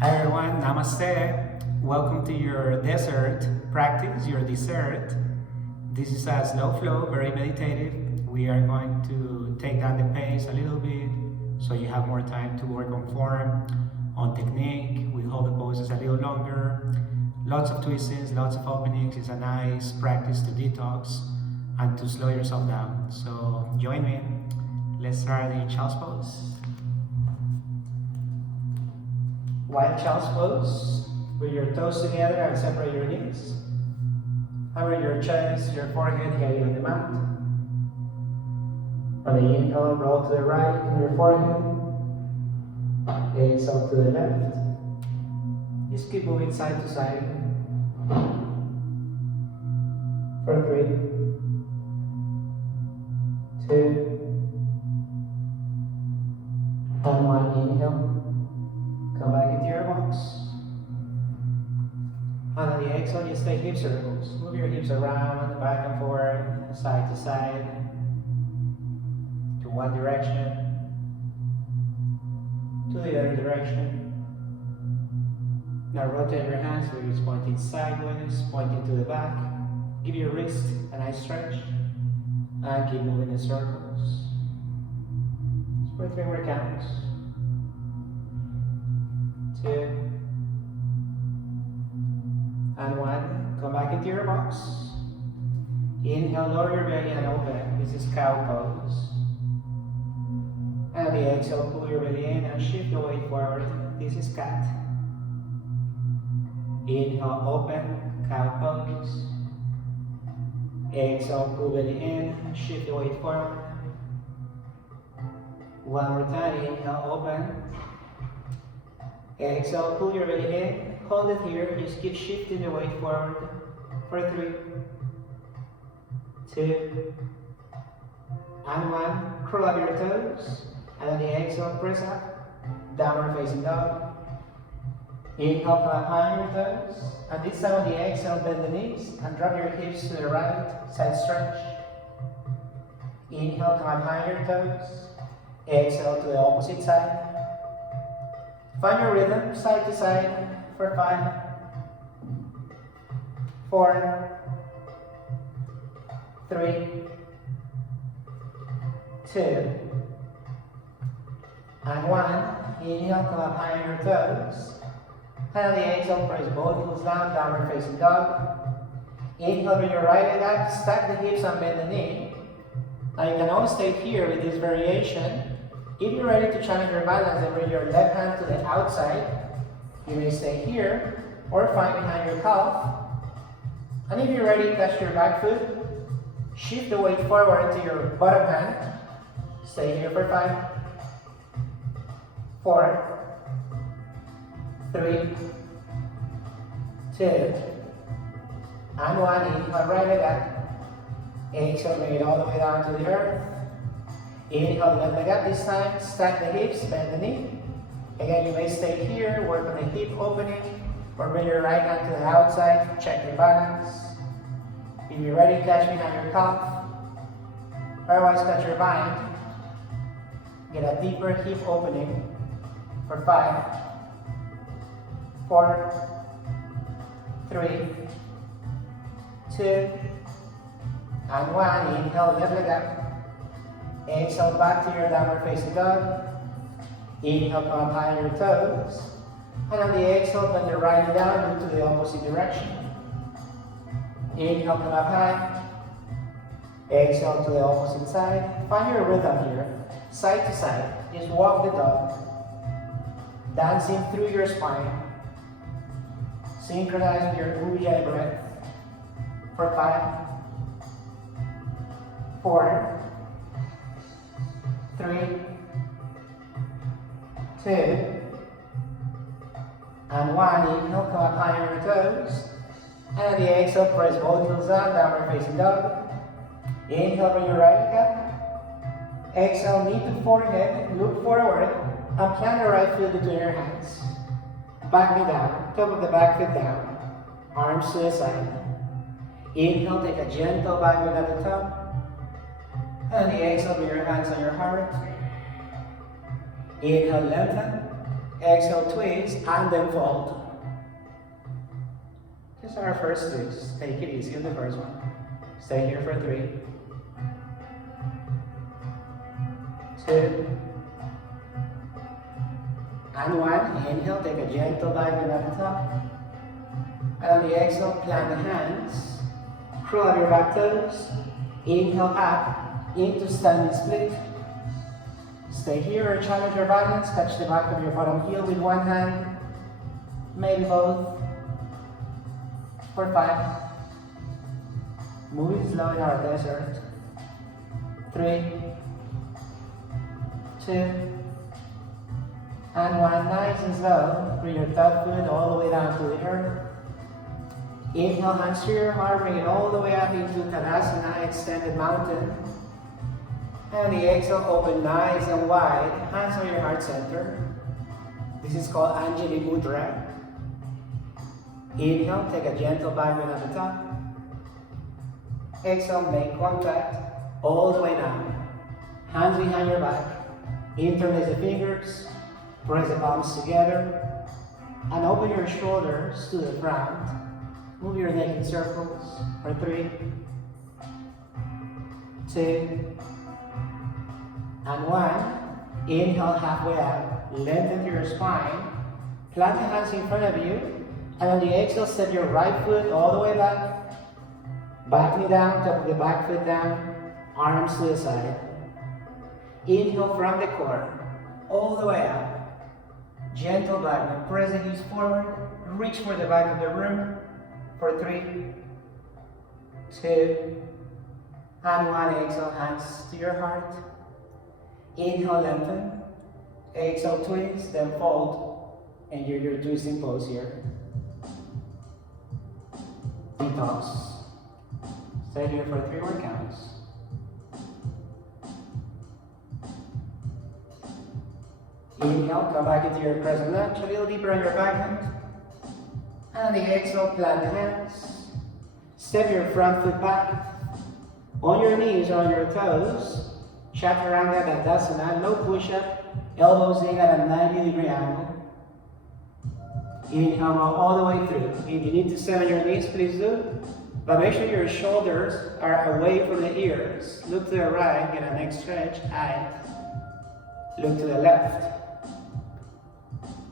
Hi everyone, Namaste. Welcome to your desert practice, your dessert. This is a slow flow, very meditative. We are going to take down the pace a little bit so you have more time to work on form, on technique. We hold the poses a little longer. Lots of twistings, lots of openings. It's a nice practice to detox and to slow yourself down. So join me. Let's start in child's pose. Wide child's pose, with your toes together and separate your knees. Hammer your chest, your forehead heavy on the mat. On the inhale, roll to the right in your forehead. Exhale to the left. Just keep moving side to side. For 3, 2, and 1. Inhale. Come back into your box. And on the exhale, just take hip circles. Move your hips around, back and forth, side to side, to one direction, to the other direction. Now rotate your hands so it's pointing sideways, pointing to the back. Give your wrist a nice stretch, and keep moving in circles. For 3 more counts. 2, and 1. Come back into your box. Inhale, lower your belly and open. This is cow pose. And the exhale, pull your belly in and shift the weight forward. This is cat. Inhale, open, cow pose. Exhale, pull belly in, shift the weight forward. One more time. Inhale, open. Exhale, pull your belly in, hold it here, just keep shifting the weight forward. For 3, 2, and 1. Curl up your toes, and on the exhale, press up, downward facing dog. Inhale, come up high on your toes, and this time on the exhale, bend the knees, and drop your hips to the right, side stretch. Inhale, come up high on your toes, exhale to the opposite side. Find your rhythm, side to side, for 5, 4, 3, 2, and 1. Inhale, come up high on your toes. And on the exhale, press both heels down, downward facing dog. Inhale, bring your right leg up, stack the hips and bend the knee. Now you can always stay here with this variation. If you're ready to challenge your balance and bring your left hand to the outside, you may stay here or find behind your calf. And if you're ready, touch your back foot, shift the weight forward to your bottom hand. Stay here for 5, 4, 3, 2, and 1. Inhale, right leg up. Exhale, bring it all the way down to the earth. Inhale, left leg up this time, stack the hips, bend the knee. Again, you may stay here, work on the hip opening, or bring your right hand to the outside, check your balance. If you're ready, catch behind your calf. Otherwise, catch your bind. Get a deeper hip opening for 5, 4, 3, 2, and 1. Inhale, left leg up. Exhale, back to your downward facing dog. Inhale, come up high on your toes. And on the exhale, bend your right knee down, move to the opposite direction. Inhale, come up high. Exhale to the opposite side. Find your rhythm here, side to side. Just walk the dog, dancing through your spine. Synchronize with your Ujjayi breath. For 5, 4, 3, 2, and 1. Inhale, come up high on your toes. And on the exhale, press both heels down, downward facing dog. Inhale, bring your right leg up. Exhale, knee to forehead, look forward, and plant your right foot between your hands. Back knee down, top of the back foot down, arms to the side. Inhale, take a gentle back bend at the top. And the exhale, bring your hands on your heart. Inhale, lengthen. Exhale, twist, and then fold. This is our first twist. Take it easy on the first one. Stay here for 3, 2, and 1. Inhale, take a gentle dive in at the top. And on the exhale, plant the hands. Curl up your back toes. Inhale up into standing split. Stay here or challenge your balance. Catch the back of your bottom heel with one hand. Maybe both. For 5. Moving slow in our desert. 3, 2, and 1. Nice and slow. Bring your top foot all the way down to the earth. Inhale, hands to your heart. Bring it all the way up into Tadasana, extended mountain. And the exhale, open nice and wide. Hands on your heart center. This is called Anjali Mudra. Inhale, take a gentle back bend at the top. Exhale, make contact all the way down. Hands behind your back. Interlace the fingers. Press the palms together. And open your shoulders to the front. Move your neck in circles for 3, 2, and 1. Inhale, halfway up. Lengthen your spine. Plant the hands in front of you. And on the exhale, step your right foot all the way back. Back knee down, top of the back foot down. Arms to the side. Inhale from the core. All the way up. Gentle back bend. Press the hips forward. Reach for the back of the room. For 3, 2, and 1. Exhale, hands to your heart. Inhale, lengthen. Exhale, twist, then fold. And you're your twisting pose here. Detox. Stay here for 3 more counts. Inhale, come back into your present lunge. A little deeper on your back bend. And the exhale, plant the hands. Step your front foot back. On your knees or on your toes. Chaturanga Dandasana, no push-up. Elbows in at a 90-degree angle. Inhale all the way through. If you need to stand on your knees, please do. But make sure your shoulders are away from the ears. Look to the right, get a neck stretch, and look to the left.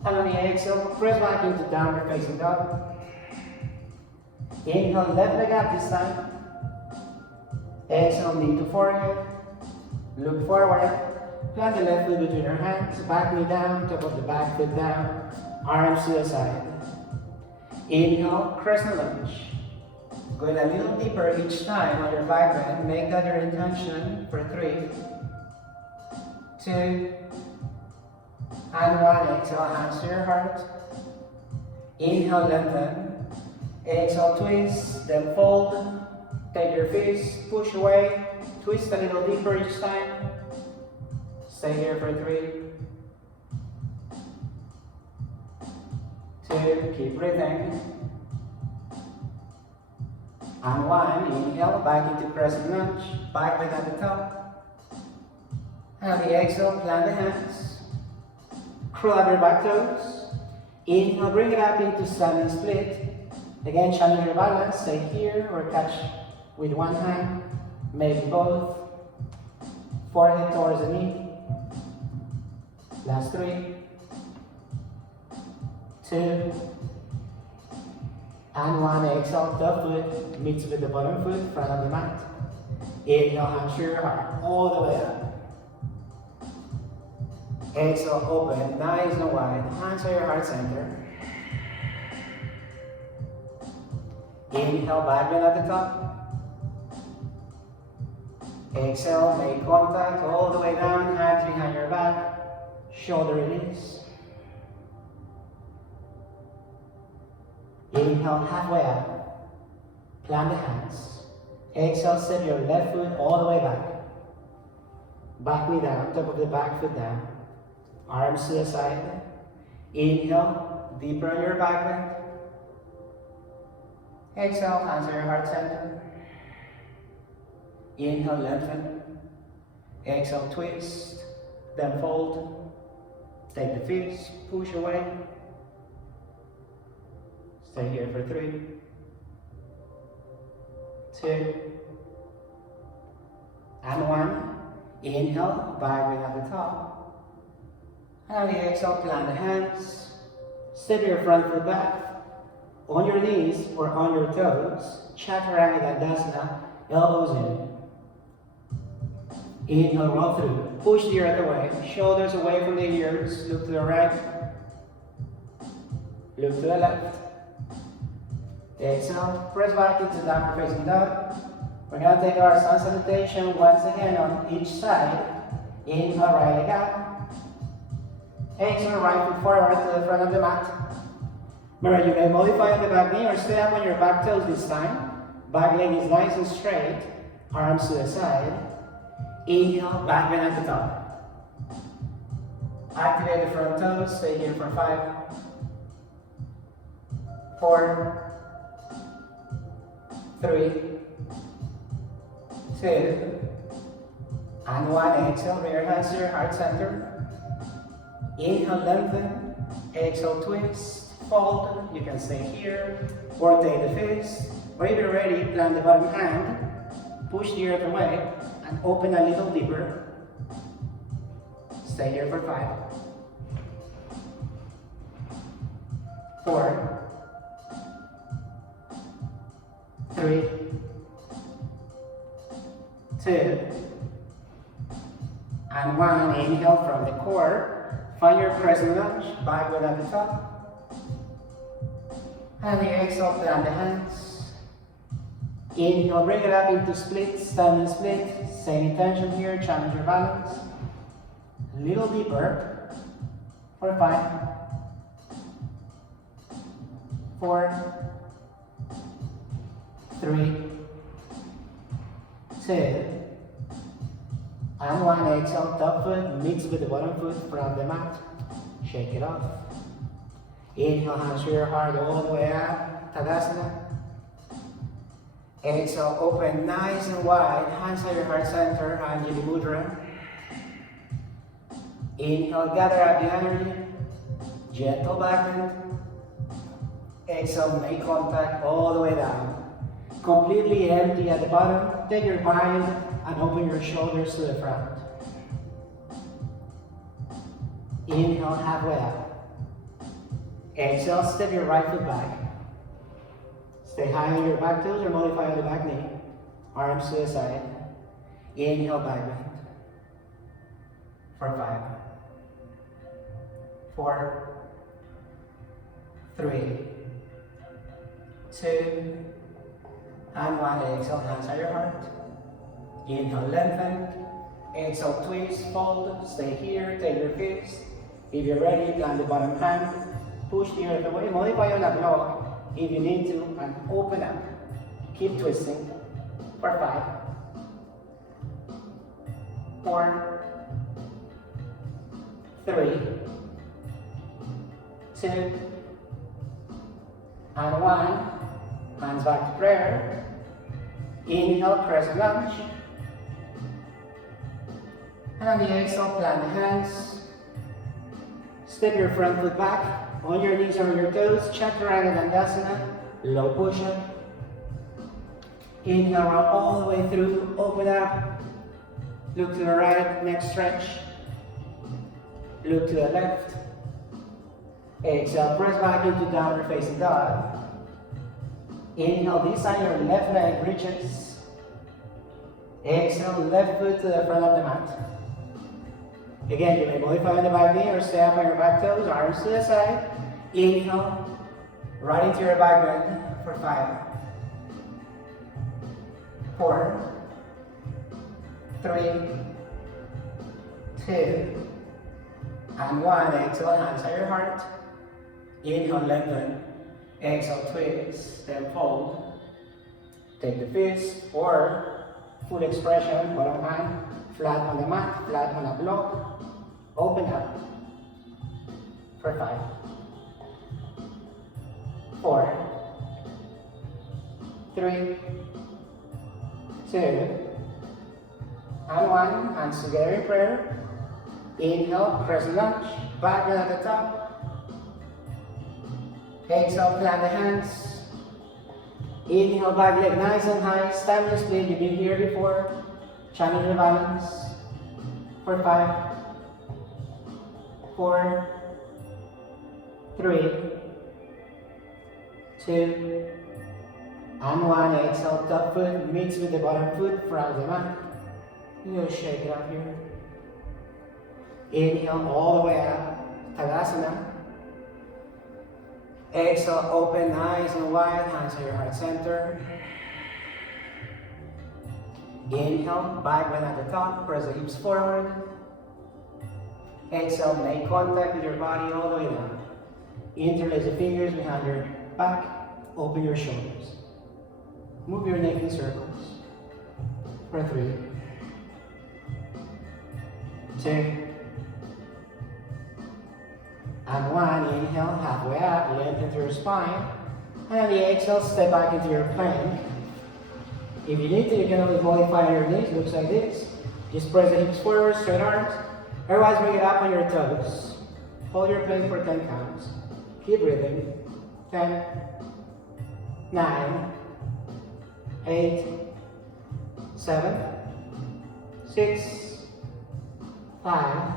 And on the exhale, press back into downward facing dog. Inhale, left leg up this time. Exhale, knee to forehead. Look forward. Plant the left foot between your hands. Back knee down, top of the back foot down. Arms to the side. Inhale, crescent lunge. Going a little deeper each time on your back bend. Make that your intention for 3, 2, and 1. Exhale, hands to your heart. Inhale, lengthen. Exhale, twist, then fold. Take your fists, push away. Twist a little deeper each time. Stay here for 3, 2, keep breathing. And 1, inhale, back into crescent lunge. Back bend at the top. And the exhale, plant the hands. Curl up your back toes. Inhale, bring it up into standing split. Again, challenge your balance. Stay here or catch with one hand. Maybe both. Forehead towards the knee. Last 3, 2, and 1. Exhale, top foot meets with the bottom foot, front of the mat. Inhale, hands to your heart, all the way up. Exhale, open, nice and wide. Hands on your heart center. Inhale, back bend at the top. Exhale, make contact all the way down, hands behind your back. Shoulder release. Inhale, halfway up. Plant the hands. Exhale, step your left foot all the way back. Back knee down, top of the back foot down. Arms to the side. Inhale, deeper on your back bend. Exhale, hands on your heart center. Inhale, lengthen. Exhale, twist. Then fold. Take the fist, push away. Stay here for 3, 2, and 1. Inhale, vibrate at the top. And the exhale, plant the hands. Step your front foot back. On your knees or on your toes. Chaturanga Dandasana, elbows in. Inhale, roll through. Push the earth away. Shoulders away from the ears. Look to the right. Look to the left. Exhale, press back into downward facing dog. We're going to take our sun salutation once again on each side. Inhale, right leg up. Exhale, right foot forward to the front of the mat. Remember, you may modify on the back knee or stay up on your back toes this time. Back leg is nice and straight. Arms to the side. Inhale, back bend at the top. Activate the front toes. Stay here for 5, 4, 3, 2, and 1. Exhale, bring your hands to your heart center. Inhale, lengthen. Exhale, twist. Fold. You can stay here or take the fist. Or if you're ready, plant the bottom hand. Push the earth away and open a little deeper. Stay here for 5, 4, 3, 2, and 1. Inhale from the core. Find your crescent lunge. Backward at the top. And the exhale, plant the hands. Inhale, bring it up into split, standing split. Same intention here, challenge your balance. A little deeper for 5, 4, 3, 2, and 1. Exhale, top foot mix with the bottom foot from the mat. Shake it off. Inhale, hands to your heart all the way up, Tadasana. Exhale, open nice and wide, hands at your heart center, Anjali Mudra. Inhale, gather up the energy, gentle back bend. Exhale, make contact all the way down. Completely empty at the bottom. Take your bind and open your shoulders to the front. Inhale, halfway up. Exhale, step your right foot back. Stay high on your back toes or modify on the back knee. Arms to the side. Inhale, back bend. For 5, 4, 3, 2, and 1. Exhale, hands at your heart. Inhale, lengthen. Exhale, twist, fold. Stay here, take your fist. If you're ready, plant the bottom hand. Push the earth away, modify on a block if you need to, and open up. Keep twisting for 5, 4, 3, 2, and 1. Hands back to prayer. Inhale, crescent lunge. And on the exhale, plant the hands. Step your front foot back. On your knees or your toes, Chaturanga Dandasana, low push-up. Inhale, roll all the way through, open up. Look to the right, neck stretch. Look to the left. Exhale, press back into downward facing dog. Inhale, this time your left leg reaches. Exhale, left foot to the front of the mat. Again, you may modify on the back knee or stay up on your back toes, arms to the side. Inhale, right into your back bend for 5, 4, 3, 2, and 1. Exhale, hands at your heart. Inhale, lengthen. Exhale, twist, then fold. Take the fist or full expression, bottom hand, flat on the mat, flat on a block. Open up for 5, 4, 3, 2, and 1. Hands together in prayer. Inhale, crescent lunge. back bend at the top. Exhale, plant the hands. Inhale, back leg nice and high. Stand and split. You've been here before. Challenge your balance. For 5, 4, 3, 2, and 1. Exhale, top foot meets with the bottom foot from the mat. You're going to shake it up here. Inhale all the way up. Tadasana. Exhale, open, nice and wide, hands on your heart center. Inhale, back bend at the top, press the hips forward. Exhale, make contact with your body all the way down. Interlace the fingers behind your back, open your shoulders. Move your neck in circles. For 3, 2, and 1. Inhale, halfway up, lengthen through your spine. And on the exhale, step back into your plank. If you need to, you can always modify your knees. Looks like this. Just press the hips forward, straight arms. Otherwise, bring it up on your toes. Hold your plank for 10 counts. Keep breathing. 10, 9, 8, 7, 6, 5,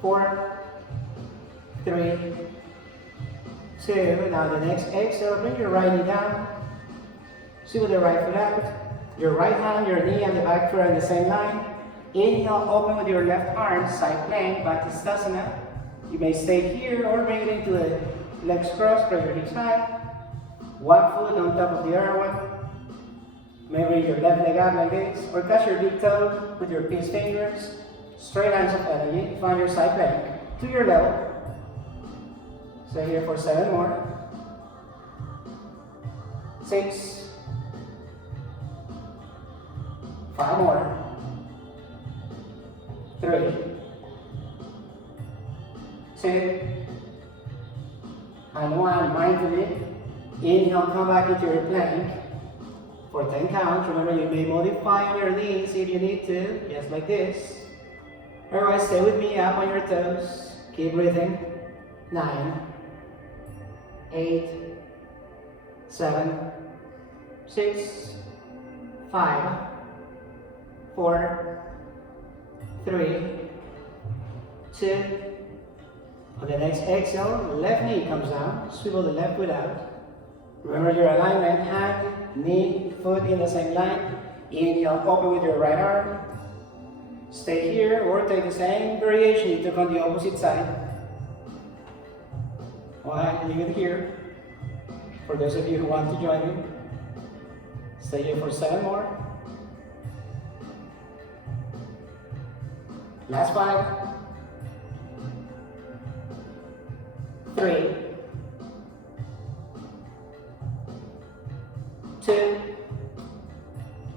4, 3, 2. Now the next exhale, bring your right knee down. Swivel the right foot out. Your right hand, your knee, and the back foot are in the same line. Inhale, open with your left arm, side plank, back to Stasana. You may stay here or bring it into the legs crossed, press your hips high. One foot on top of the other one. Maybe your left leg up like this, or touch your big toe with your pinch fingers. Straight lines of energy. Find your side plank to your level. Stay here for 7 more. 6. 5 more. 3, 2, and 1. Mindfully. Inhale, come back into your plank for 10 counts. Remember, you may modify on your knees if you need to, just like this. Otherwise, stay with me up on your toes. Keep breathing. 9, 8, 7, 6, 5, 4, 3, 2. On the next exhale, left knee comes down. Swivel the left foot out. Remember your alignment, hand, knee, foot in the same line. Inhale, open with your right arm. Stay here or take the same variation you took on the opposite side. Alright, leave it here. For those of you who want to join me, stay here for 7 more. Last 5. 3, 2.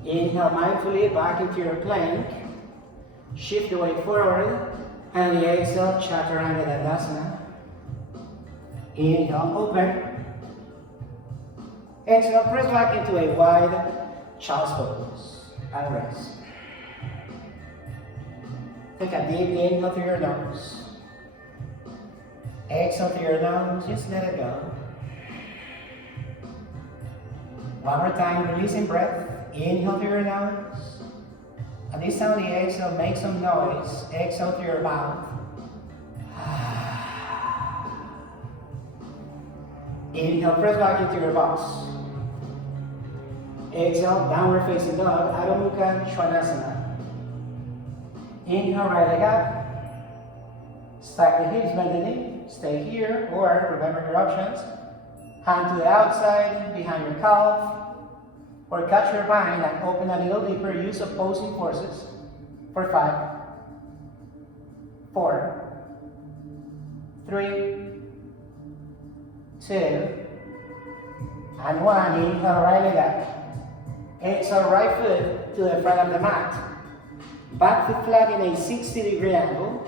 Inhale mindfully back into your plank. Shift the weight forward. And the exhale, Chaturanga Dandasana. Inhale, open. Exhale, press back into a wide child's pose. And rest. Take a deep inhale through your nose. Exhale through your nose, just let it go. One more time, releasing breath. Inhale through your nose. And this time the exhale, make some noise. Exhale through your mouth. Inhale, press back into your box. Exhale, downward facing dog, Adho Mukha Svanasana. Inhale, right leg up. Stack the hips, bend the knee. Stay here, or remember your options. Hand to the outside, behind your calf. Or catch your bind and open a little deeper. Use opposing forces. For 5, 4, 3, 2, and 1. Inhale, right leg up. Exhale, right foot to the front of the mat. Back foot flat in a 60-degree angle.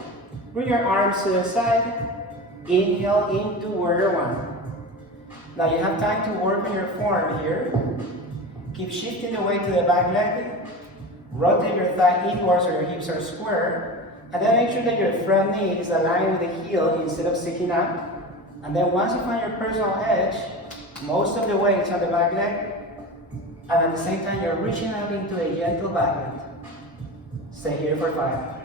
Bring your arms to the side. Inhale into warrior 1. Now you have time to work on your form here. Keep shifting the weight to the back leg. Rotate your thigh inwards so your hips are square. And then make sure that your front knee is aligned with the heel instead of sticking up. And then once you find your personal edge, most of the weight is on the back leg. And at the same time, you're reaching out into a gentle back bend. Stay here for 5,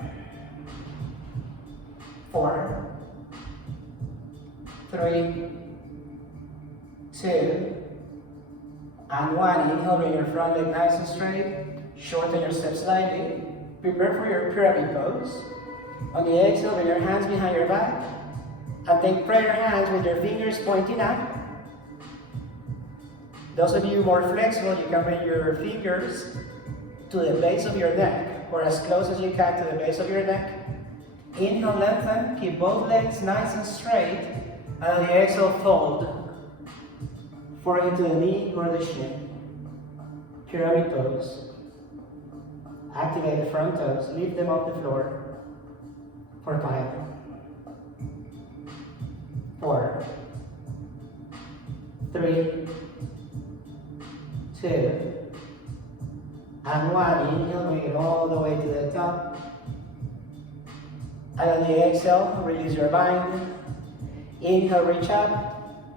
4, 3, 2, and 1. Inhale, bring your front leg nice and straight. Shorten your step slightly. Prepare for your pyramid pose. On the exhale, bring your hands behind your back. And take prayer hands with your fingers pointing up. Those of you more flexible, you can bring your fingers to the base of your neck, or as close as you can to the base of your neck. Inhale, lengthen, keep both legs nice and straight, and on the exhale, fold. Forehead to the knee or the shin. Pyramid pose. Activate the front toes, lift them off the floor for 5, 4, 3, 2, and 1. Inhale, bring it all the way to the top. And on the exhale, release your bind. Inhale, reach up.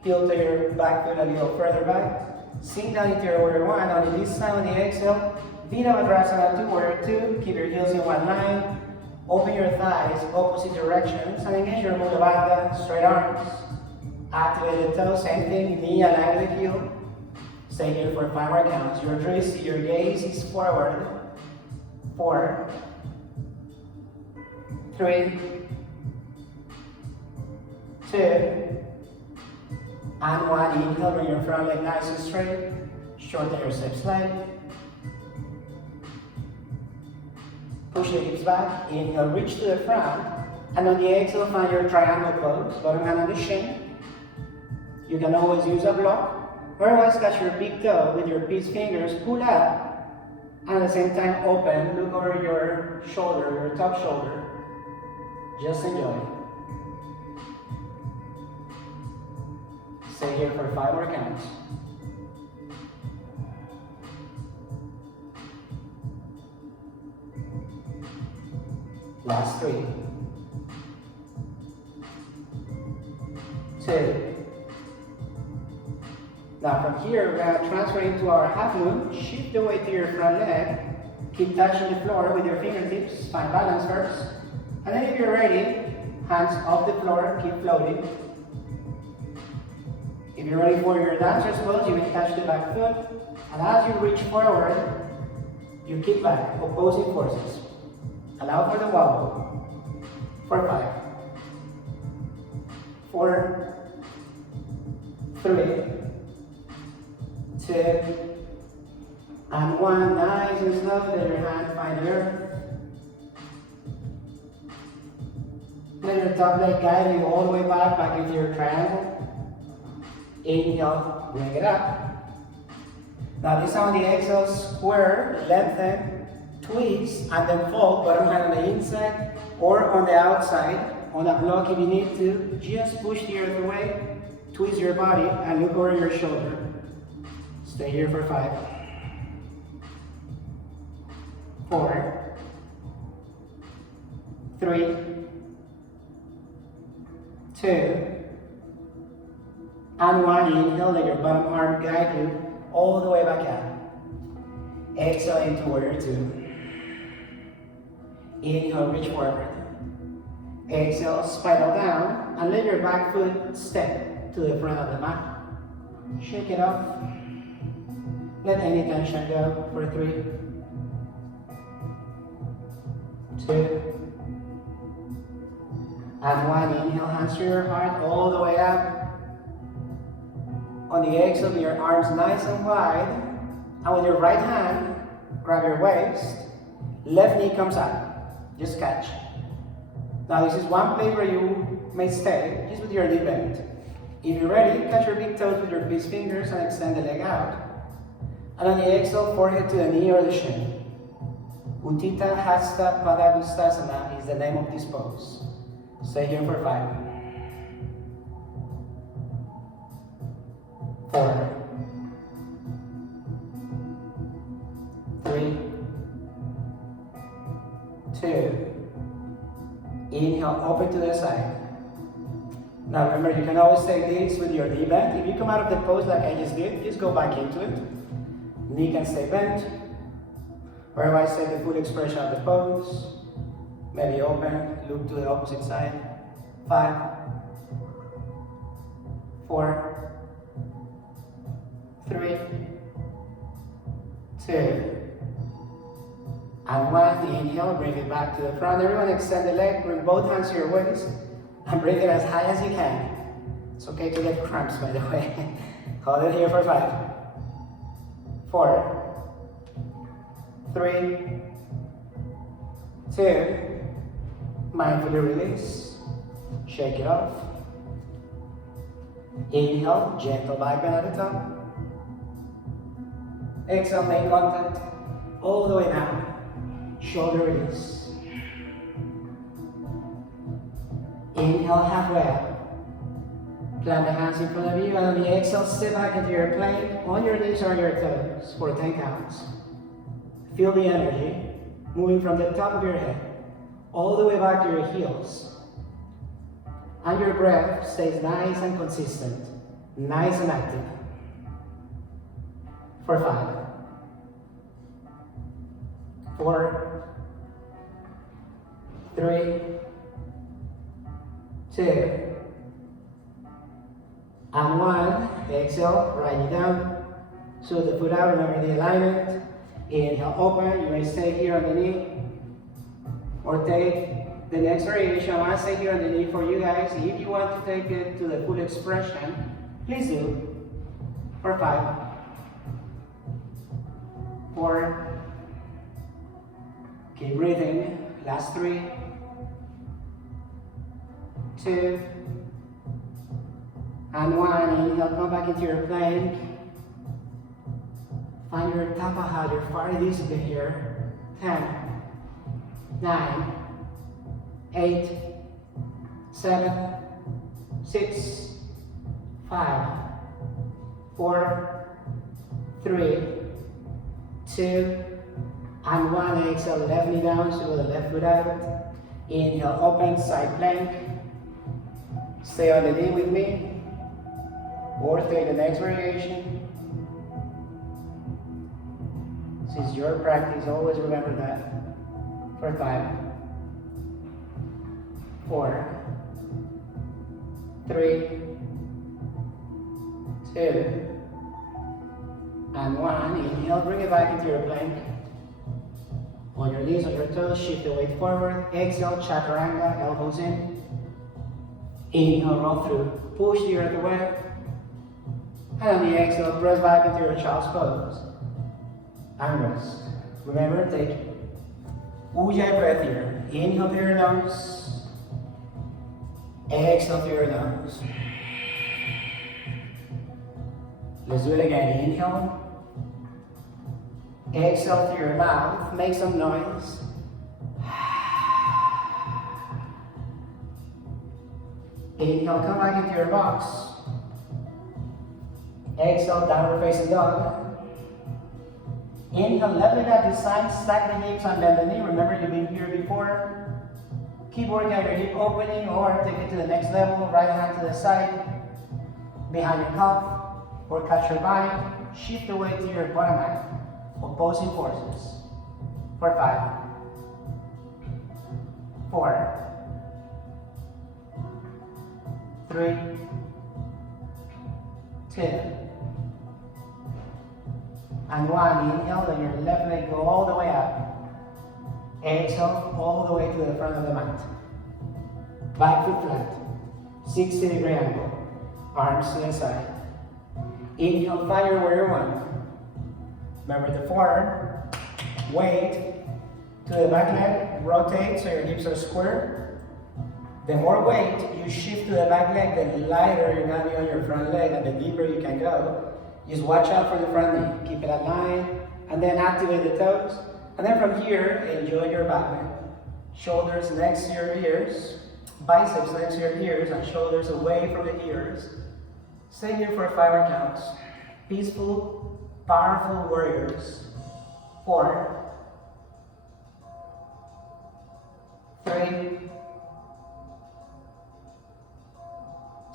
Heel to your back foot a little further back. Sink down into your warrior 1. On this side, on the exhale, Virabhadrasana to warrior 2. Keep your heels in one line. Open your thighs, opposite directions. And engage your Mula Bandha, straight arms. Activate the toes, same thing, knee aligned with heel. Stay here for 5 more counts. Your gaze is forward. 4, 3, 2, and 1. Inhale, bring your front leg nice and straight. Shorten your step slightly. Push the hips back. Inhale, reach to the front. And on the exhale, find your triangle pose. Bottom hand on the shin. You can always use a block. Otherwise, catch your big toe with your peace fingers, pull up, and at the same time open, look over your shoulder, your top shoulder. Just enjoy. Stay here for 5 more counts. Last 3, 2. Now from here, we're going to transfer into our half moon. Shift the weight to your front leg. Keep touching the floor with your fingertips. Find balance first. And then if you're ready, hands off the floor, keep floating. If you're ready for your dancer's pose, you may touch the back foot. And as you reach forward, you kick back, opposing forces. Allow for the wobble. For 5, 4, 3, 2, and 1. Nice and slow. Let your hand find the earth. Let your top leg guide you all the way back into your triangle. Inhale, bring it up. Now this time on the exhale, square, lengthen, twist, and then fold. Bottom hand on the inside or on the outside. On a block if you need to. Just push the earth away, twist your body, and look over your shoulder. Stay here for 5, 4, 3, 2, and 1. Inhale, let your bottom arm guide you all the way back out. Exhale into warrior 2. Inhale, reach forward. Exhale, spiral down, and let your back foot step to the front of the mat. Shake it off. Let any tension go for 3, 2, and 1. Inhale, hands to your heart all the way up. On the exhale, your arms nice and wide. And with your right hand, grab your waist. Left knee comes up. Just catch. Now this is one place where you may stay, just with your knee bent. If you're ready, catch your big toes with your peace fingers and extend the leg out. And on the exhale, forehead to the knee or the shin. Uttita Hasta Padangusthasana is the name of this pose. Stay here for 5, 4, 3, 2, Inhale, open to the side. Now remember, you can always take this with your knee bent. If you come out of the pose like I just did, just go back into it. Knee can stay bent. Or if I say the full expression of the pose, maybe open, look to the opposite side. 5, 4, 3, 2, and 1. Inhale, bring it back to the front. Everyone extend the leg, bring both hands to your waist, and bring it as high as you can. It's okay to get cramps, by the way. Hold it here for 5, 4, 3, 2, mindfully release, shake it off. Inhale, gentle back bend at the top. Exhale, make contact all the way down. Shoulder release. Inhale, halfway up. Plant the hands in front of you, and on the exhale, step back into your plank on your knees or your toes for 10 counts. Feel the energy moving from the top of your head all the way back to your heels. And your breath stays nice and consistent, nice and active. For 5, 4, 3, 2, and 1. Exhale, write it down. So the foot out, remember the alignment. Inhale, open. You may stay here on the knee, or take the next variation. I want to stay here on the knee for you guys. If you want to take it to the full expression, please do. For 5, 4, keep breathing. Last 3, 2, and 1. Inhale, come back into your plank. Find your tapaha, your far discipline here. 10, 9, 8, 7, 6, 5, 4, 3, 2, and 1. Exhale, left knee down, so the left foot out. Inhale, open, side plank. Stay on the knee with me, or take the next variation. This is your practice, always remember that. For 5, 4, 3, 2, and 1. Inhale, bring it back into your plank. On your knees, on your toes, shift the weight forward. Exhale, chaturanga, elbows in. Inhale, roll through. Push the earth away. And on the exhale, press back into your child's pose. And rest. Remember, take Ujjayi breath here. Inhale through your nose. Exhale through your nose. Let's do it again. Inhale. Exhale through your mouth. Make some noise. Inhale, come back into your box. Exhale, downward facing dog. Inhale, left leg at the side, stack the hips and bend the knee. Remember, you've been here before. Keep working at your hip opening, or take it to the next level. Right hand to the side, behind your cuff, or catch your bind. Shift the weight to your bottom hand. Opposing forces. For 5, 4, 3, 2, and 1. Inhale, let your left leg go all the way up. Exhale, all the way to the front of the mat. Back foot flat. 60-degree angle. Arms to the side. Inhale, find your warrior 1. Remember the forearm. Weight to the back leg. Rotate so your hips are square. The more weight you shift to the back leg, the lighter you're going to be on your front leg and the deeper you can go. Just watch out for the front knee. Keep it aligned, and then activate the toes. And then from here, enjoy your back bend. Shoulders next to your ears, biceps next to your ears, and shoulders away from the ears. Stay here for 5 more counts. Peaceful, powerful warriors. 4, 3,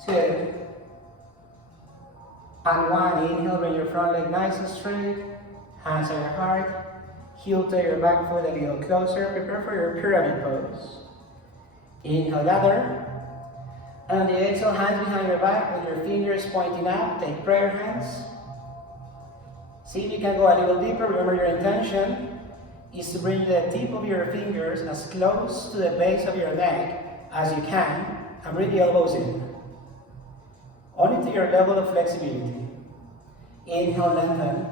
2, and 1. Inhale, bring your front leg nice and straight, hands on your heart, heel to your back foot a little closer, prepare for your pyramid pose. Inhale, gather, and on the exhale, hands behind your back with your fingers pointing up, take prayer hands. See if you can go a little deeper. Remember, your intention is to bring the tip of your fingers as close to the base of your neck as you can, and bring the elbows in. Only to your level of flexibility. Inhale, lengthen.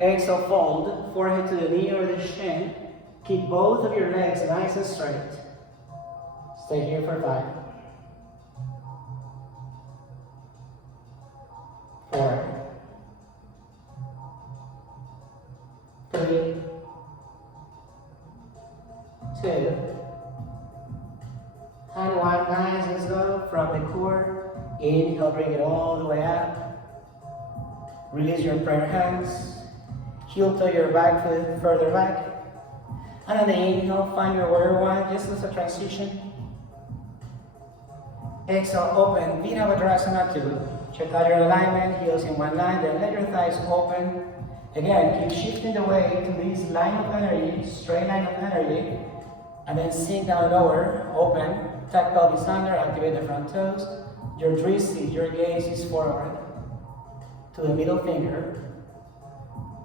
Exhale, fold, forehead to the knee or the shin. Keep both of your legs nice and straight. Stay here for 5, 4, 3, 2, and 1. Nice and slow from the core. Inhale, bring it all the way up. Release your prayer hands. Heel to your back foot further back. And on the inhale, find your warrior one just as a transition. Exhale, open, Virabhadrasana 2. Check out your alignment, heels in one line, then let your thighs open. Again, keep shifting the weight to this line of energy, straight line of energy, and then sink down lower, open, tuck pelvis under, activate the front toes. Your drishti, your gaze is forward to the middle finger.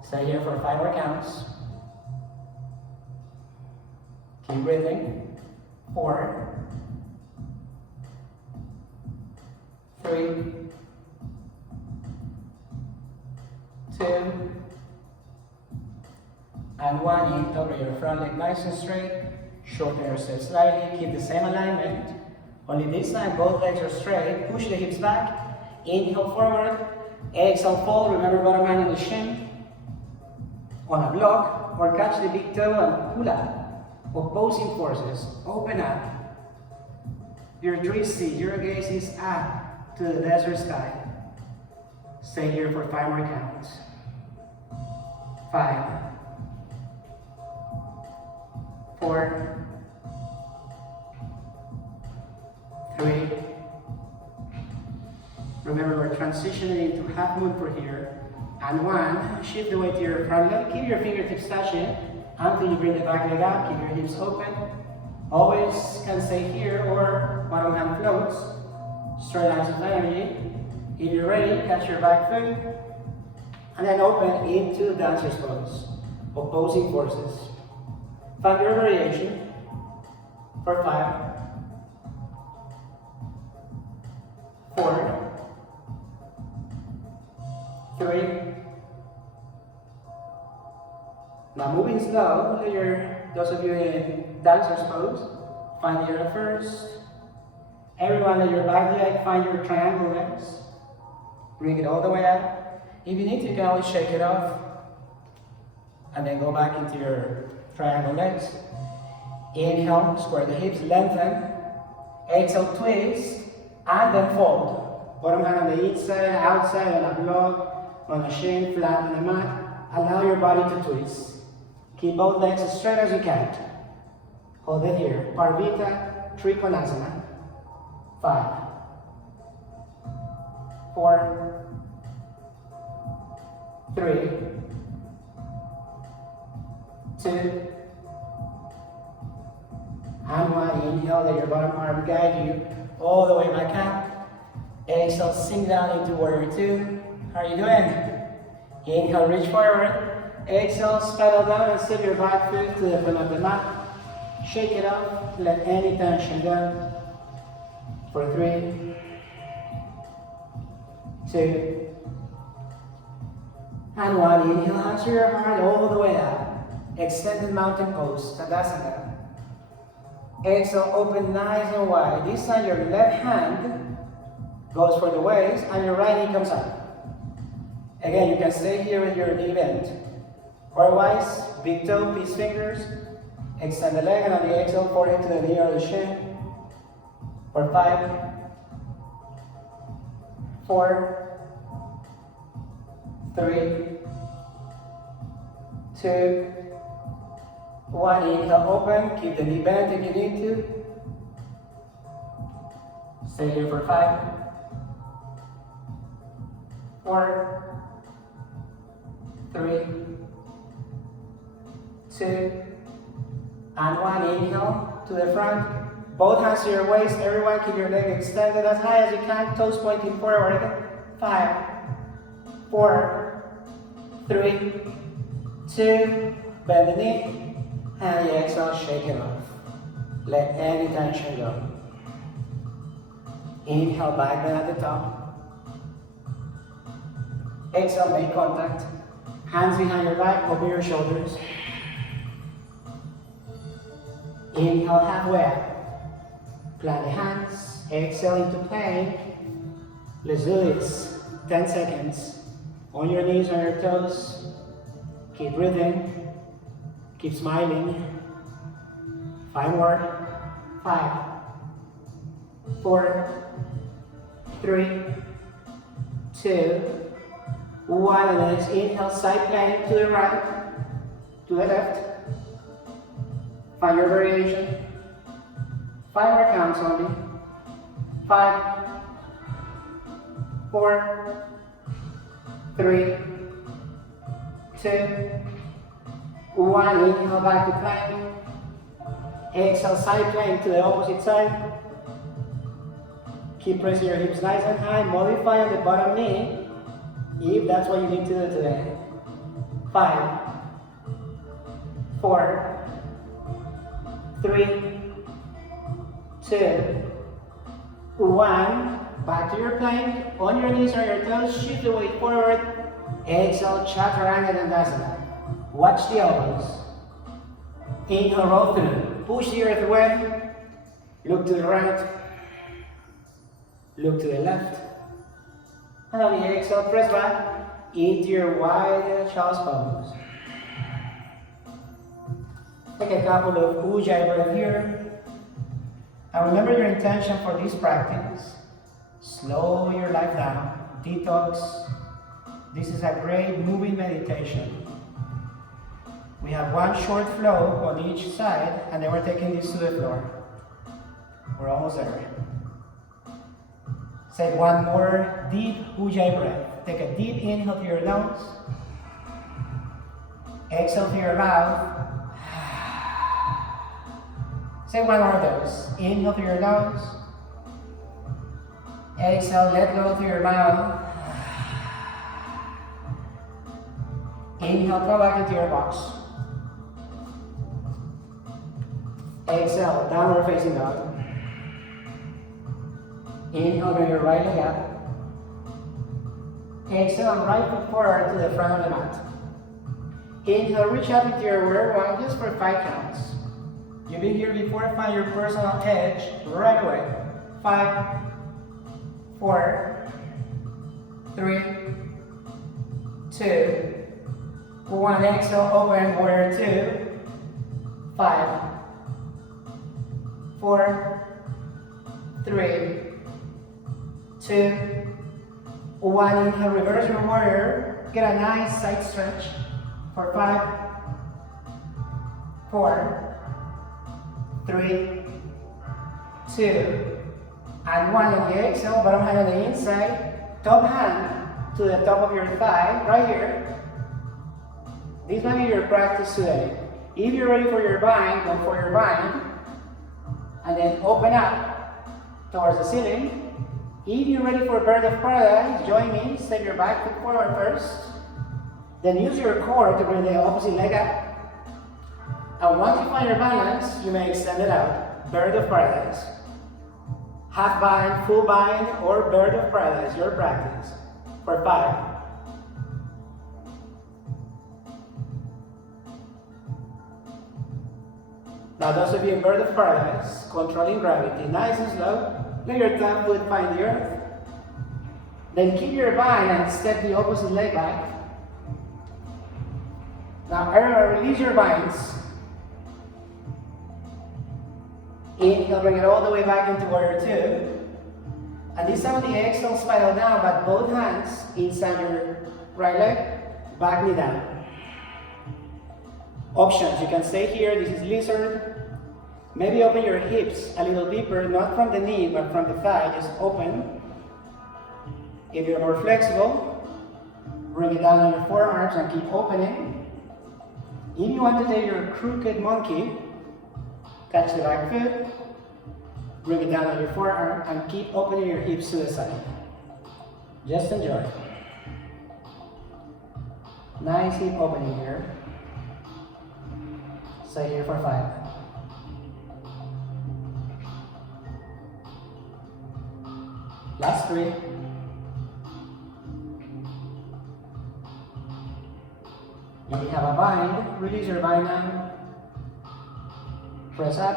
Stay here for 5 more counts. Keep breathing. 4, 3, 2, and 1. Inhale, bring your front leg nice and straight. Shorten yourself slightly. Keep the same alignment. Only this time, both legs are straight. Push the hips back. Inhale forward. Exhale, fold. Remember, bottom hand on the shin. On a block, or catch the big toe and pull up. Opposing forces. Open up. Your drishti, your gaze is up to the desert sky. Stay here for 5 more counts. 5, 4, 3. Remember, we're transitioning into half moon for here. And 1. Shift the weight to your front leg. Keep your fingertips touching until you bring the back leg up. Keep your hips open. Always can stay here or bottom hand floats. Straight lines of energy. If you're ready, catch your back foot. And then open into dancer's pose. Opposing forces. Find your variation for 5, 4, 3. Now moving slow, those of you in dancer's pose, find your first. Everyone at your back leg, find your triangle legs. Bring it all the way up. If you need to, you can always shake it off. And then go back into your triangle legs. Inhale, square the hips, lengthen. Exhale, twist, and then fold. Bottom hand on the inside, outside, on a block, on a shin, flat on the mat. Allow your body to twist. Keep both legs as straight as you can. Hold it here. Parvita Trikonasana. 5, 4, 3, 2, and 1. Inhale, let your bottom arm guide you all the way back up. Exhale, sink down into warrior 2. How are you doing? Inhale, reach forward. Exhale, spiral down and step your back foot to the front of the mat. Shake it off, let any tension go. For 3, 2, and 1. Inhale, hands to your heart all the way up. Extended mountain pose, Tadasana. Exhale, open nice and wide. This time your left hand goes for the waist and your right knee comes up. Again, you can stay here with your knee bent. Otherwise, big toe, peace fingers. Extend the leg and on the exhale, forehead to the knee or the shin. For 5, 4, 3, 2, 1. Inhale, open. Keep the knee bent if you need to. Stay here for 5, 4, 3, 2, and 1. Inhale to the front. Both hands to your waist. Everyone keep your leg extended as high as you can. Toes pointing forward. 5, 4, 3, 2. Bend the knee. And you exhale, shake it off. Let any tension go. Inhale, back bend at the top. Exhale, make contact. Hands behind your back, open your shoulders. Inhale, halfway up. Plant the hands. Exhale into plank. Let's do this. 10 seconds. On your knees, on your toes. Keep breathing. Keep smiling. 5 more. 5, 4, 3, 2, 1. And then inhale, side plank to the right, to the left. Find your variation. 5 more counts only. 5, 4, 3, 2, 1. Inhale, back to plank. Exhale, side plank to the opposite side. Keep pressing your hips nice and high. Modify on the bottom knee if that's what you need to do today. 5, 4, 3, 2, 1. Back to your plank. On your knees or your toes, shift the weight forward. Exhale, chaturanga dandasana. Watch the elbows. Inhale, roll through. Push the earth away. Look to the right. Look to the left. And on the exhale, press back into your wide child's pose. Take a couple of ujjayi breath here. And remember your intention for this practice. Slow your life down. Detox. This is a great moving meditation. We have one short flow on each side, and then we're taking this to the floor. We're almost there. Take one more deep ujjayi breath. Take a deep inhale through your nose. Exhale through your mouth. Take one more of those. Inhale through your nose. Exhale, let go through your mouth. Inhale, go back into your box. Exhale, downward facing dog. Inhale, bring your right leg up. Exhale, right foot forward to the front of the mat. Inhale, reach up into your rear one just for 5 counts. You've been here before, find your personal edge right away. 5, 4, 3, 2, 1. Exhale, open, warrior 2, 5, 4, 3, 2, 1. Inhale, reverse your warrior. Get a nice side stretch for 5, 4, 3, 2, and 1. On the exhale, bottom hand on the inside, top hand to the top of your thigh, right here. This might be your practice today. If you're ready for your bind, go for your bind. And then open up towards the ceiling. If you're ready for bird of paradise, join me. Step your back foot forward first. Then use your core to bring the opposite leg up. And once you find your balance, you may extend it out. Bird of paradise. Half bind, full bind, or bird of paradise, your practice. For 5. Now those of you in bird of paradise, controlling gravity, nice and slow. Let your top foot find the earth. Then keep your bind and step the opposite leg back. Now release your binds. Inhale, bring it all the way back into warrior 2. And this time on the exhale, spiral down, but both hands inside your right leg, back knee down. Options, you can stay here, this is lizard. Maybe open your hips a little deeper, not from the knee, but from the thigh, just open. If you're more flexible, bring it down on your forearms and keep opening. If you want to take your crooked monkey, catch the back foot, bring it down on your forearm, and keep opening your hips to the side. Just enjoy. Nice hip opening here. Stay here for 5. Last 3. If you have a bind, release your bind now. Press up.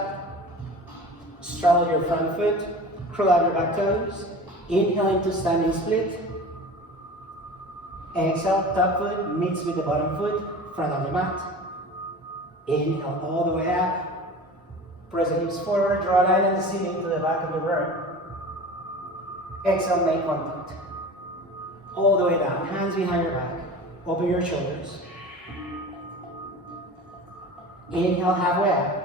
Straddle your front foot. Curl out your back toes. Inhale into standing split. Exhale, top foot meets with the bottom foot, front of the mat. Inhale all the way up. Press the hips forward, draw a line on the ceiling to the back of the room. Exhale, make contact. All the way down, hands behind your back. Open your shoulders. Inhale, halfway up.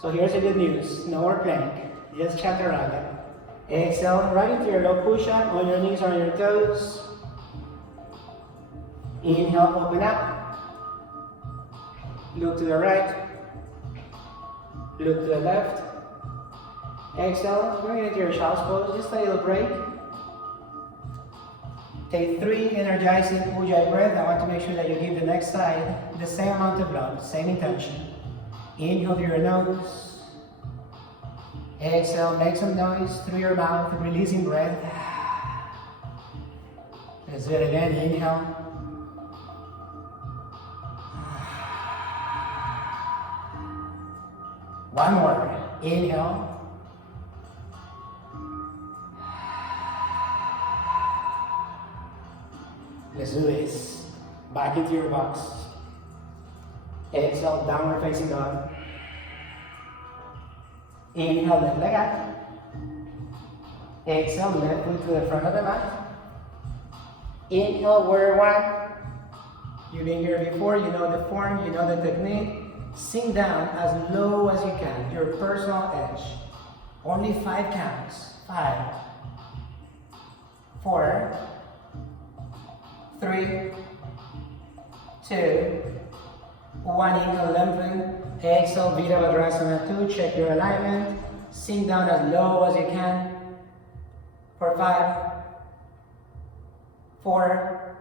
So here's the good news, no more plank, just chaturanga. Exhale, right into your low push-up, on your knees or on your toes. Inhale, open up. Look to the right. Look to the left. Exhale, bring it into your child's pose, just a little break. Take 3 energizing Ujjayi breath. I want to make sure that you give the next side the same amount of love, same intention. Inhale through your nose. Exhale, make some noise through your mouth, releasing breath. Let's do it again, inhale. One more, inhale. Let's do this. Back into your box. Exhale, downward facing dog. Inhale, left leg up. Exhale, left foot to the front of the mat. Inhale, warrior 1. You've been here before, you know the form, you know the technique. Sink down as low as you can, your personal edge. Only 5 counts. 5, 4, 3, 2, 1. Inhale, lengthen. Exhale, Virabhadrasana 2. Check your alignment. Sink down as low as you can. For 5, 4,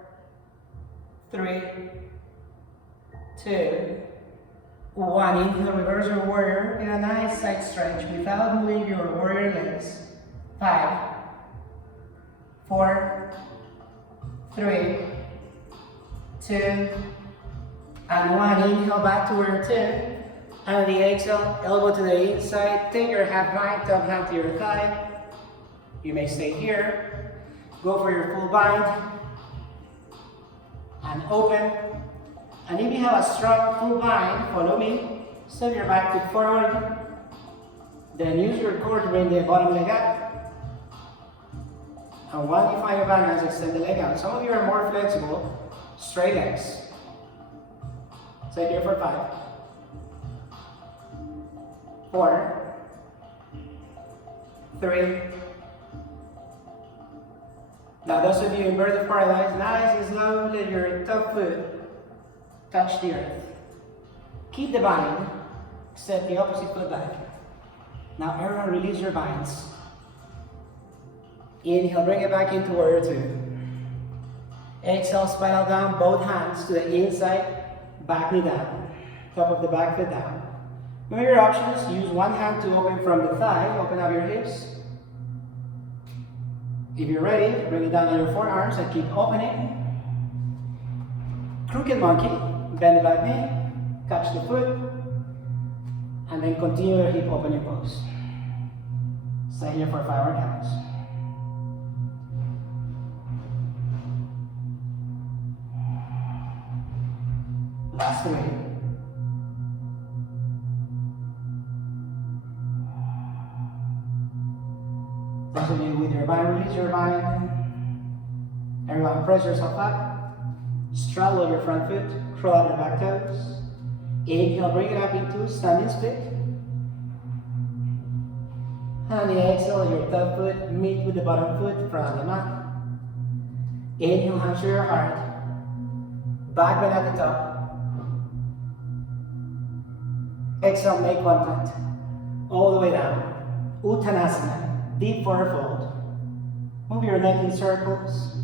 3, 2, 1. Inhale, reverse your warrior. Get a nice side stretch without moving your warrior legs. 5, 4, 3, 2, and 1. Inhale, back to warrior 2. And the exhale, elbow to the inside. Take your half bind, top hand to your thigh. You may stay here. Go for your full bind. And open. And if you have a strong full bind, follow me. Step your back foot forward. Then use your core to bring the bottom leg up. And while you find your balance, extend the leg out. Some of you are more flexible. Straight legs. Stay here for 5, 4, 3. Now those of you in bird of paradise, nice and slow, let your top foot touch the earth. Keep the bind, step the opposite foot back. Now everyone release your binds. Inhale, bring it back into warrior 2. Exhale, spiral down, both hands to the inside, back knee down, top of the back foot down. Now your options, use one hand to open from the thigh, open up your hips. If you're ready, bring it down on your forearms and keep opening. Crooked monkey, bend the back knee, catch the foot, and then continue your hip opening pose. Stay here for 5 more counts. Last 3. Those of you with your bind, release your bind. Everyone, press yourself up. Straddle your front foot. Curl out your back toes. Inhale, bring it up into standing split. On the exhale, your top foot meet with the bottom foot from the mat. Inhale, hands to your heart. Back bend at the top. Exhale, make contact. All the way down. Uttanasana, deep forward fold. Move your neck in circles.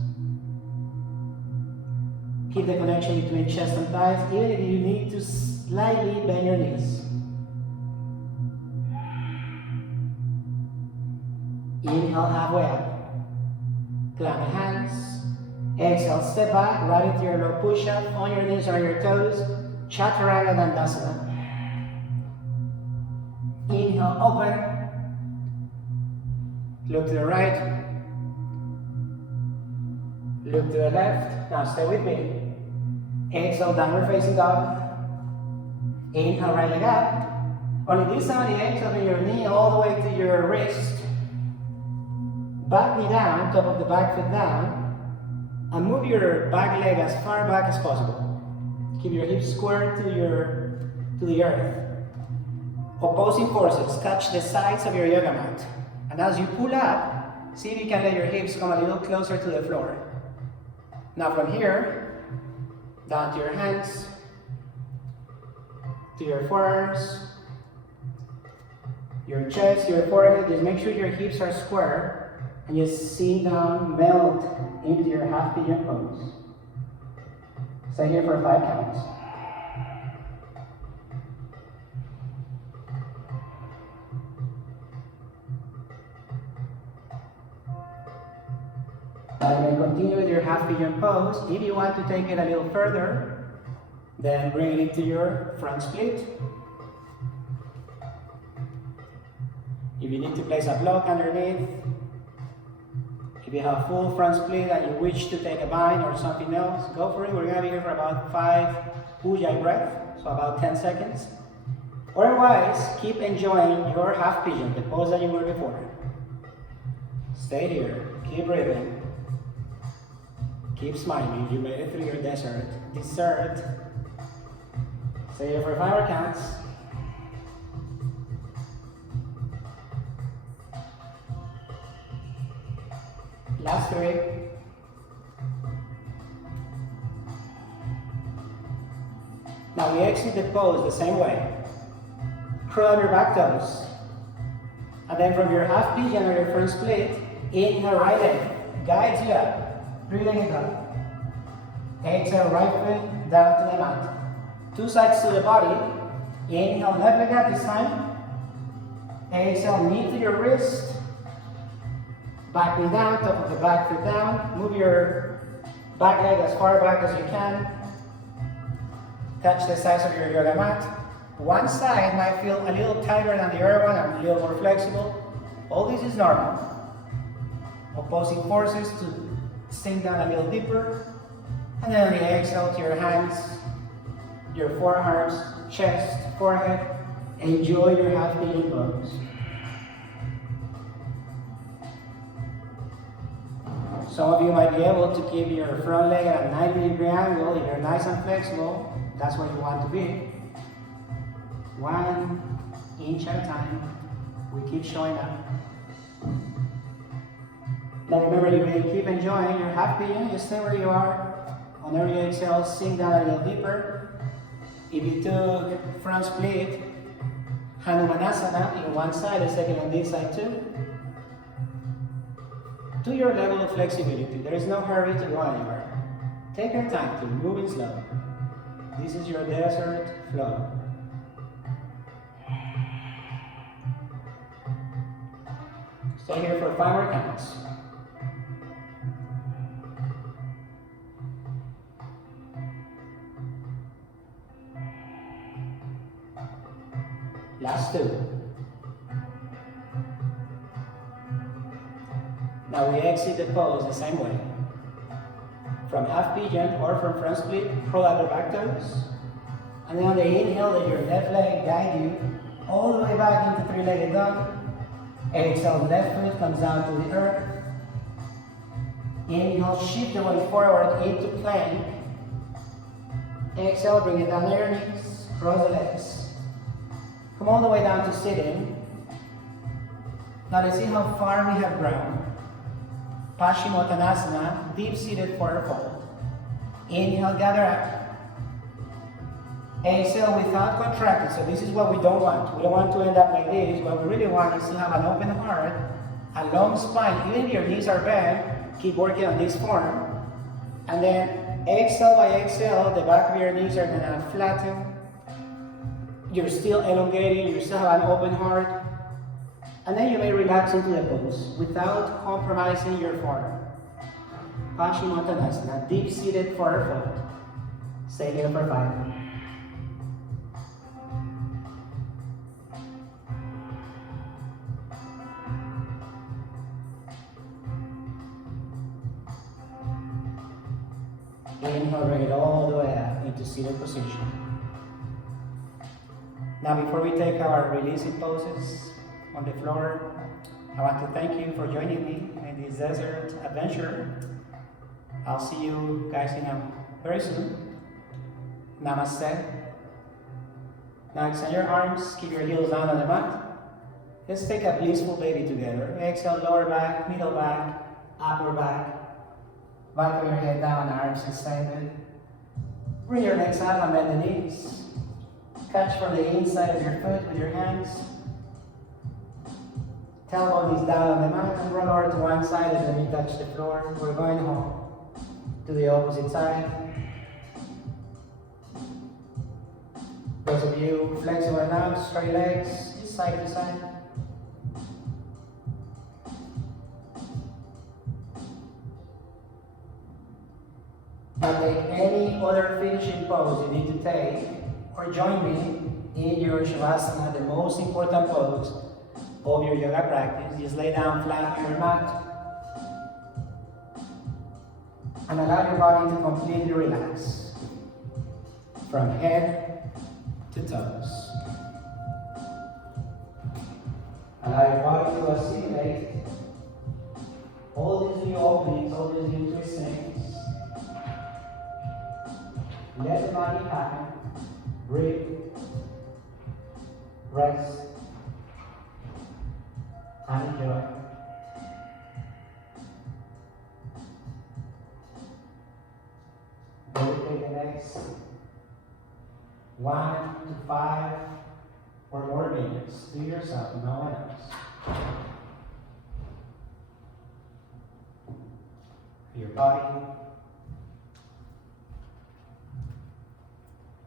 Keep the connection between chest and thighs, even if you need to slightly bend your knees. Inhale, halfway up. Clamp the hands. Exhale, step back, right into your low push-up, on your knees or your toes. Chaturanga Dandasana. Inhale, open. Look to the right. Look to the left. Now stay with me. Exhale, downward facing dog. Inhale, right leg up. Only this time, the exhale, bring your knee all the way to your wrist. Back knee down, top of the back foot down. And move your back leg as far back as possible. Keep your hips square to the earth. Opposing forces, touch the sides of your yoga mat. And as you pull up, see if you can let your hips come a little closer to the floor. Now from here, down to your hands, to your forearms, your chest, your forehead. Just make sure your hips are square. And just sink down, melt into your half pigeon pose. Stay here for 5 counts. Now you may continue with your half pigeon pose. If you want to take it a little further, then bring it into your front split. If you need to place a block underneath, if you have full front split and you wish to take a bind or something else, go for it. We're going to be here for about 5 ujjayi breath, so about 10 seconds. Otherwise, keep enjoying your half pigeon, the pose that you were before. Stay here, keep breathing, keep smiling. You made it through your dessert. Stay here for 5 more counts. Last 3. Now we exit the pose the same way. Curl up your back toes. And then from your half pigeon or your front split, inhale, right leg guides you up. Breathing it up. Exhale, right foot down to the mat. 2 sides to the body. Inhale, left leg up this time. Exhale, knee to your wrist. Back knee down, top of the back foot down. Move your back leg as far back as you can. Touch the sides of your yoga mat. One side might feel a little tighter than the other one and a little more flexible. All this is normal. Opposing forces to sink down a little deeper. And then on the exhale to your hands, your forearms, chest, forehead. Enjoy your half pigeon pose. Some of you might be able to keep your front leg at a 90-degree angle. If you're nice and flexible, that's where you want to be. 1 inch at a time. We keep showing up. Now remember, you may keep enjoying your half pigeon. Just stay where you are. On every exhale, sink down a little deeper. If you took front split, Hanumanasana in one side, let's take it on this side too. To your level of flexibility, there is no hurry to go anywhere. Take your time to move it slow. This is your desert flow. Stay here for 5 more counts. Last 2. Now we exit the pose the same way. From half pigeon or from front split, curl out your back toes. And then on the inhale, let your left leg guide you all the way back into 3-legged dog. Exhale, left foot comes down to the earth. Inhale, shift your way forward into plank. Exhale, bring it down to your knees, cross the legs. Come all the way down to sitting. Now let's see how far we have grown. Paschimottanasana, deep-seated forward fold. Inhale, gather up. Exhale without contracting. So this is what we don't want. We don't want to end up like this. What we really want is to have an open heart, a long spine. Even if your knees are bent, keep working on this form. And then exhale by exhale, the back of your knees are going to flatten. You're still elongating. You still have an open heart. And then you may relax into the pose without compromising your form. Paschimottanasana, deep-seated forward fold. Stay here for 5. Inhale, bring it all the way up into seated position. Now before we take our releasing poses on the floor, I want to thank you for joining me in this desert adventure. I'll see you guys very soon. Namaste. Now extend your arms, keep your heels down on the mat. Let's take a blissful baby together. Exhale, lower back, middle back, upper back. Back of your head down, arms extended. Bring your legs up and bend the knees. Catch from the inside of your foot with your hands. Tailbone is down on the mat and roll over to one side and then you touch the floor. We're going home to the opposite side. Those of you flexible enough, straight legs, side to side. Now take any other finishing pose you need to take, or join me in your Shavasana, the most important pose of your yoga practice. Just lay down flat on your mat and allow your body to completely relax from head to toes. Allow your body to assimilate all these new openings, all these new twistings. Let the body happen. Breathe. Rest. And enjoy. Dedicate the next 1 to 5 or more minutes to yourself, no one else. Your body,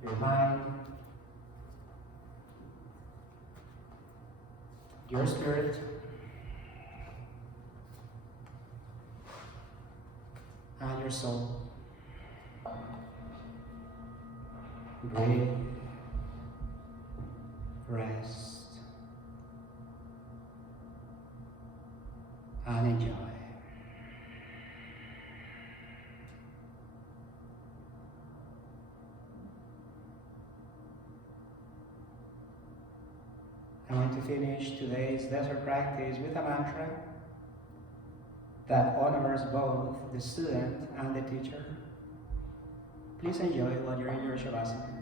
your mind, your spirit, and your soul. Breathe, rest, and enjoy. I want to finish today's desert practice with a mantra that honors both the student and the teacher. Please enjoy while you're in your Shavasana.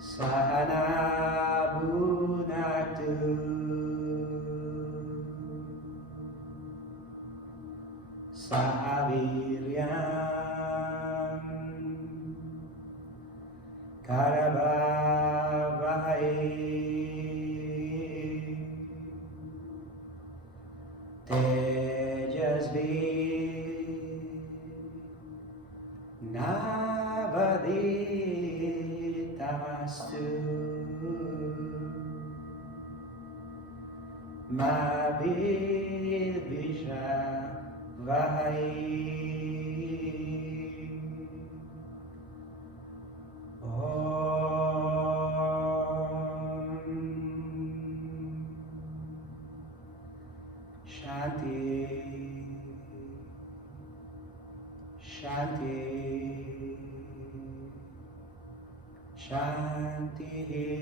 Sahana Bhunatu Sahaviryam Karabhavai Tejasvi Navaditamastu Mavidvisha Vahai Om. Shanti. Shanti.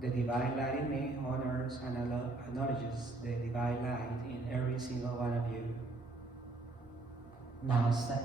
The Divine Light in me honors and acknowledges the Divine Light in every single one of you. Namaste.